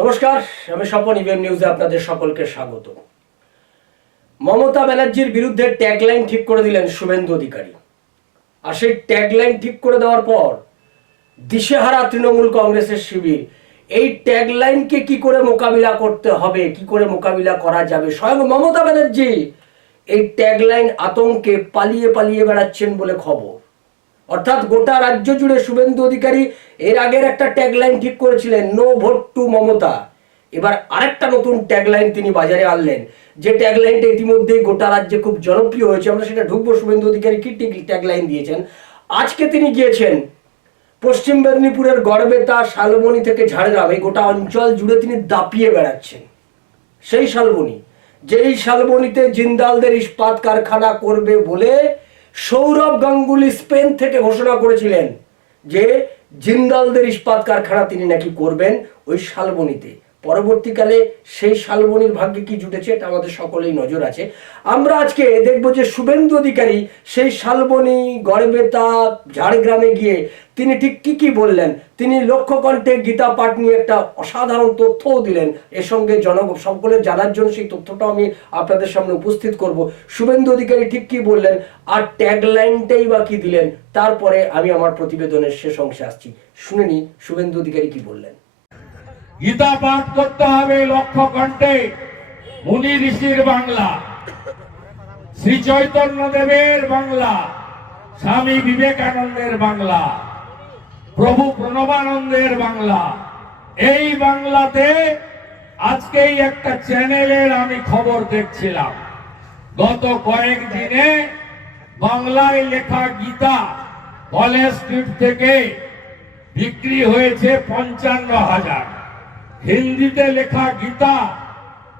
নমস্কার, আমি স্বপন ইভিএম নিউজে আপনাদের সকলকে স্বাগত। মমতা ব্যানার্জির বিরুদ্ধে ট্যাগলাইন ঠিক করে দিলেন শুভেন্দু অধিকারী। আর সেই ট্যাগলাইন ঠিক করে দেওয়ার পর দিশেহারা তৃণমূল কংগ্রেসের শিবির, এই ট্যাগলাইনকে কি করে মোকাবিলা করতে হবে, কি করে মোকাবিলা করা যাবে? স্বয়ং মমতা ব্যানার্জি এই ট্যাগলাইন আতঙ্কে পালিয়ে পালিয়ে বেড়াচ্ছেন বলে খবর। অর্থাৎ গোটা রাজ্য জুড়ে শুভেন্দু অধিকারী এর আগের একটা ট্যাগলাইন ঠিক করেছিলেন নো ভোট টু মমতা। এবার আরেকটা নতুন ট্যাগলাইন তিনি বাজারে আনলেন, যে ট্যাগলাইনটা ইতিমধ্যেই গোটা রাজ্যে খুব জনপ্রিয় হয়েছে। আমরা সেটা ঢুকবো, শুভেন্দু অধিকারী কি ট্যাগলাইন দিয়েছেন? আজকে তিনি গিয়েছেন পশ্চিম মেদিনীপুরের গড়বেতা, শালবনি থেকে ঝাড়গ্রাম, এই গোটা অঞ্চল জুড়ে তিনি দাপিয়ে বেড়াচ্ছেন। সেই শালবনি, যেই শালবনিতে জিন্দালদের ইস্পাত কারখানা করবে বলে সৌরভ গাঙ্গুলি স্পেন থেকে ঘোষণা করেছিলেন যে জিন্দালদের ইস্পাত কারখানা তিনি নাকি করবেন ওই শালবনীতে। পরবর্তীকালে সেই শালবনির ভাগ্যে কি জুটেছে এটা আমাদের সকলেই নজর আছে। আমরা আজকে দেখব যে শুভেন্দু অধিকারী সেই শালবনী, গড়বেতা, ঝাড়গ্রামে গিয়ে তিনি ঠিক কি কি বললেন? তিনি লক্ষ্য কণ্ঠে গীতা পাঠ নিয়ে একটা অসাধারণ তথ্যও দিলেন। এর সঙ্গে জন সকলের জানার জন্য সেই তথ্যটাও আমি আপনাদের সামনে উপস্থিত করব। শুভেন্দু অধিকারী ঠিক কি বললেন? আর ট্যাগলাইনটাই বা কি দিলেন? তারপরে আমি আমার প্রতিবেদনের শেষ অংশে আসছি। শুনে নি শুভেন্দু অধিকারী কি বললেন। গীতা পাঠ করতে হবে লক্ষ কণ্ঠে মুনি ঋষির বাংলা। শ্রী চৈতন্য দেবের বাংলা। স্বামী বিবেকানন্দের বাংলা। প্রভু প্রণবানন্দের বাংলা। এই বাংলাতে আজকেই একটা চ্যানেলের আমি খবর দেখছিলাম। গত কয়েক দিনে বাংলায় লেখা গীতা কলেজ স্ট্রিট থেকে বিক্রি হয়েছে পঞ্চান্ন হাজার। হিন্দিতে লেখা গীতা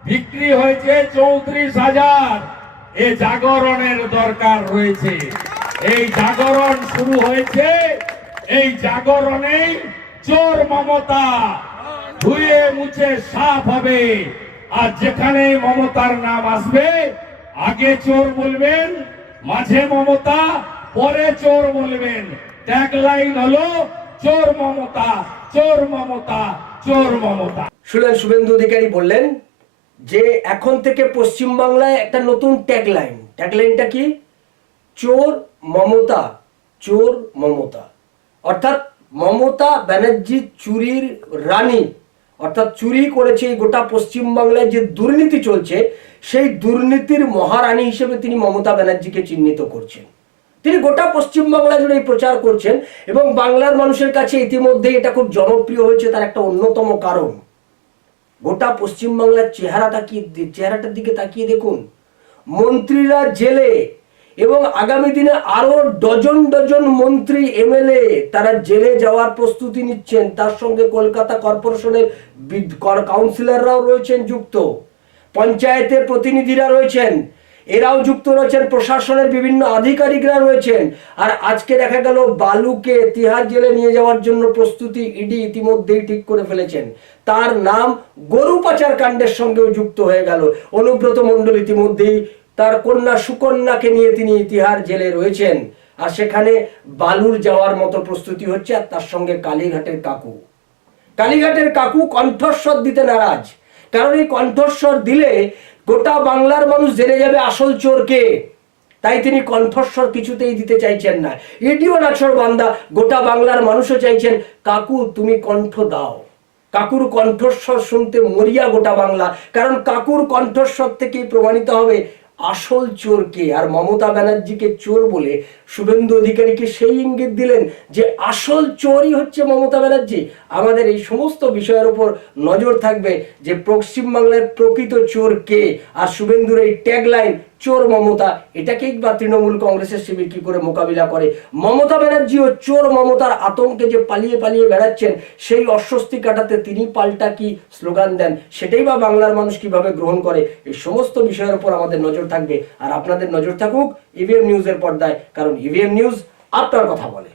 বিক্রি হয়েছে চৌত্রিশ হাজার। এ জাগরণের দরকার রয়েছে। এই জাগরণ শুরু হয়েছে। এই জাগরণে চোর মমতা ধুয়ে মুছে সাফ হবে। আর যেখানে মমতার নাম আসবে, আগে চোর বলবেন, মাঝে মমতা, পরে চোর বলবেন। ট্যাগলাইন হলো, চোর মমতা। চোর মমতা চোর মমতা। শুনলেন শুভেন্দু অধিকারী বললেন যে এখন থেকে পশ্চিমবাংলায় একটা নতুন ট্যাগলাইন ট্যাগলাইনটা কি? চোর মমতা চোর মমতা। অর্থাৎ মমতা ব্যানার্জি চুরির রানী। অর্থাৎ চুরি করেছে এই গোটা পশ্চিমবাংলায় যে দুর্নীতি চলছে, সেই দুর্নীতির মহারানী হিসেবে তিনি মমতা ব্যানার্জিকে চিহ্নিত করছেন। তিনি গোটা পশ্চিমবাংলা জুড়ে এই প্রচার করছেন এবং বাংলার মানুষের কাছে ইতিমধ্যে এটা খুব জনপ্রিয় হয়েছে, তার একটা অন্যতম কারণ। গোটা পশ্চিমবাংলার চেহারা তাকিয়ে, চেহারাটার দিকে তাকিয়ে দেখুন। মন্ত্রীরা জেলে এবং আগামী দিনে আরও ডজন ডজন মন্ত্রী, এমএলএ তারা জেলে যাওয়ার প্রস্তুতি নিচ্ছেন। তার সঙ্গে কলকাতা কর্পোরেশনের কাউন্সিলররাও রয়েছেন যুক্ত। পঞ্চায়েতের প্রতিনিধিরা রয়েছেন। এরাও যুক্ত রয়েছেন, প্রশাসনের বিভিন্ন আধিকারিকরা রয়েছেন। আর আজকে দেখা গেল, বালুকে তিহার জেলে নিয়ে যাওয়ার জন্য প্রস্তুতি ইডি ইতিমধ্যেই ঠিক করে ফেলেছেন। তার নাম গরু পাচার কাণ্ডের সঙ্গেও যুক্ত হয়ে গেল। অনুব্রত মণ্ডল ইতিমধ্যেই তার কন্যা সুকন্যাকে নিয়ে তিনি ইতিহার জেলে রয়েছেন। আর সেখানে বালুর যাওয়ার মতো প্রস্তুতি হচ্ছে, আর তার সঙ্গে কালীঘাটের কাকু। কালীঘাটের কাকু কণ্ঠস্বর দিতে নারাজ। কারণ এই কণ্ঠস্বর দিলে গোটা বাংলার মানুষ জেনে যাবে আসল চোরকে তাই তিনি কণ্ঠস্বর কিছুতেই দিতে চাইছেন না। এটিও নাছর বান্দা, গোটা বাংলার মানুষও চাইছেন, কাকু, তুমি কণ্ঠ দাও। কাকুর কণ্ঠস্বর শুনতে মরিয়া গোটা বাংলা। কারণ কাকুর কণ্ঠস্বর থেকেই প্রমাণিত হবে আসল চোরকে আর মমতা ব্যানার্জিকে চোর বলে শুভেন্দু অধিকারীকে সেই ইঙ্গিত দিলেন যে আসল চোরই হচ্ছে মমতা ব্যানার্জি। আমাদের এই সমস্ত বিষয়ের উপর নজর থাকবে যে পশ্চিমবাংলার প্রকৃত চোর কে আর শুভেন্দুর এই ট্যাগলাইন চোর মমতা, এটাকেই বা তৃণমূল কংগ্রেসের শিবির কি করে মোকাবিলা করে? মমতা ব্যানার্জি ও চোর মমতার আতঙ্কে যে পালিয়ে পালিয়ে বেড়াচ্ছেন, সেই অস্বস্তি কাটাতে তিনি পাল্টা কি স্লোগান দেন, সেটাই বা বাংলার মানুষ কীভাবে গ্রহণ করে? এই সমস্ত বিষয়ের উপর আমাদের নজর থাকবে। আর আপনাদের নজর থাকুক ইভিএম নিউজের পর্দায় কারণ ইভিএম নিউজ আপনার কথা বলে।